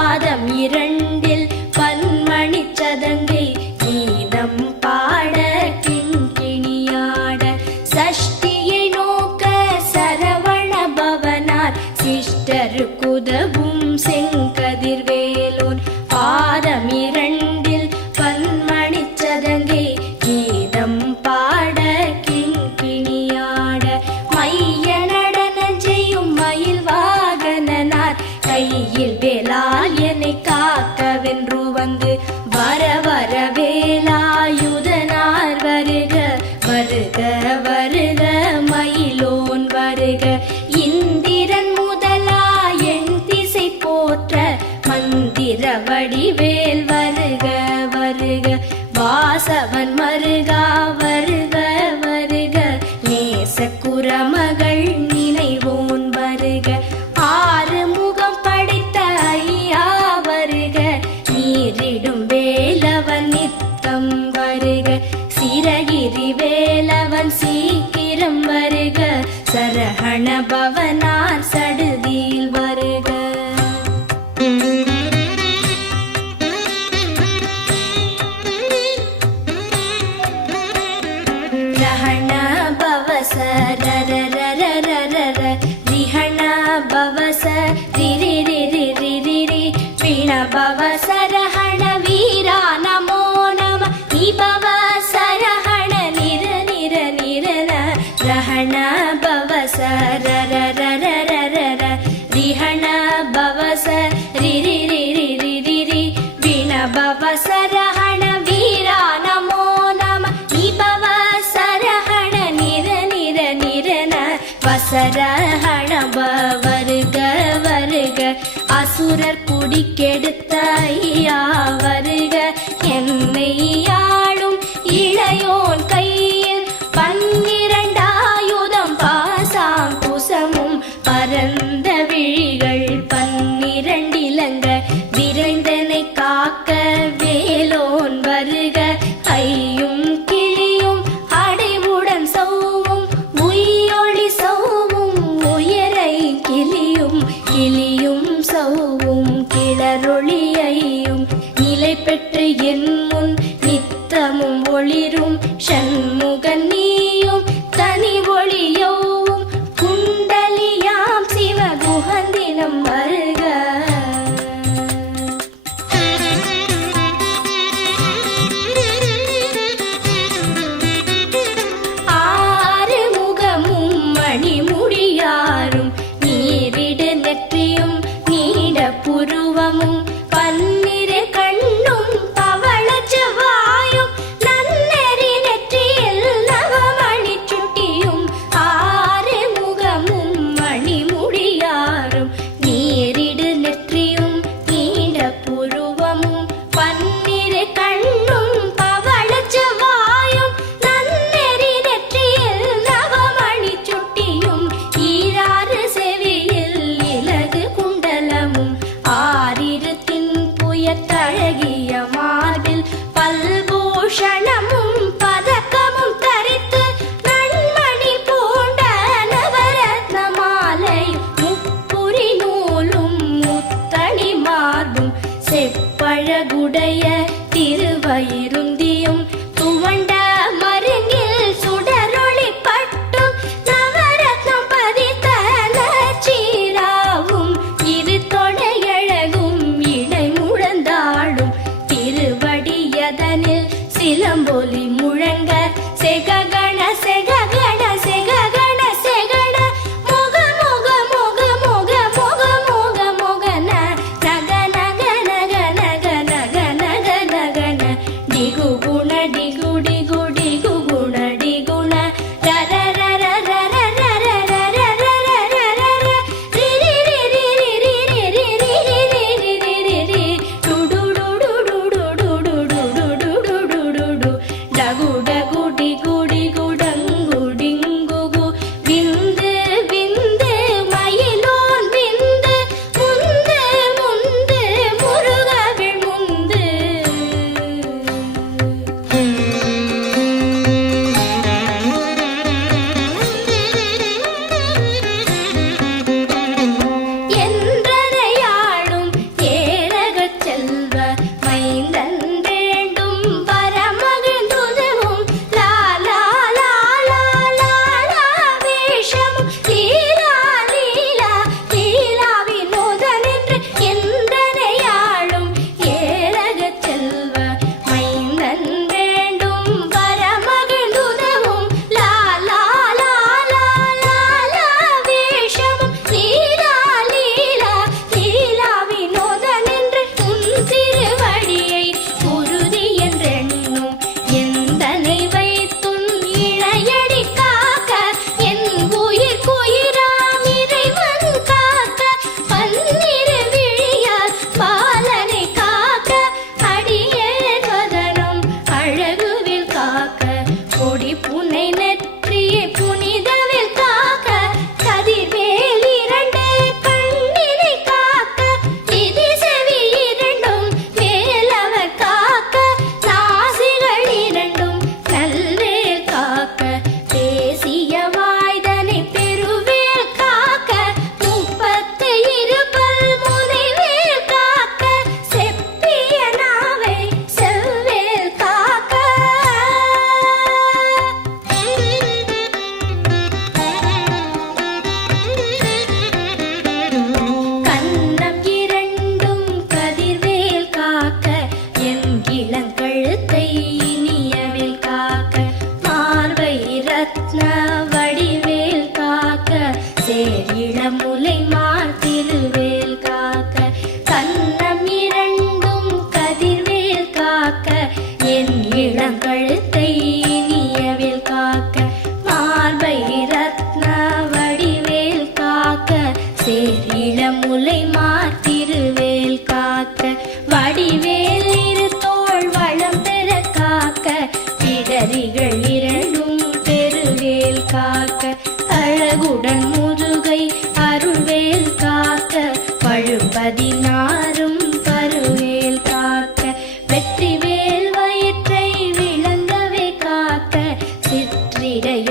பாதம் இரண்டில் பன்மணி சதங்கை கீதம் பாட கிங்கிணியாட சஷ்டியை நோக்க சரவண பவனார். சிஷ்டர் குதவும் செங்கதிர்வேலோன் பாதம் இரண்டில் பன்மணி சதங்கை கீ Take care. سلام যাইয়া அழகுடைய திருவயிறு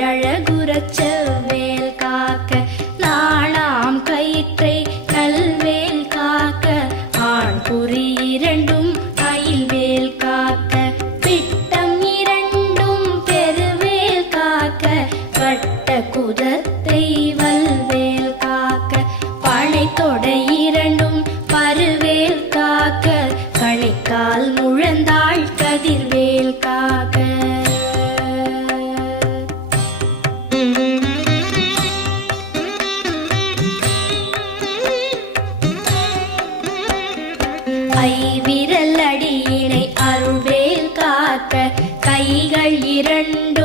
அழகுரச்ச வேல் காக்க நாளாம் கயிற்றை கல்வேல் காக்க ஆண் குறி இரண்டும் அயில் வேல் காக்க பிட்டம் இரண்டும் பெருவேல் காக்க பட்ட குதத்தை வல்வேல் காக்க பனை தொடைய காக்க கைகள் இரண்டு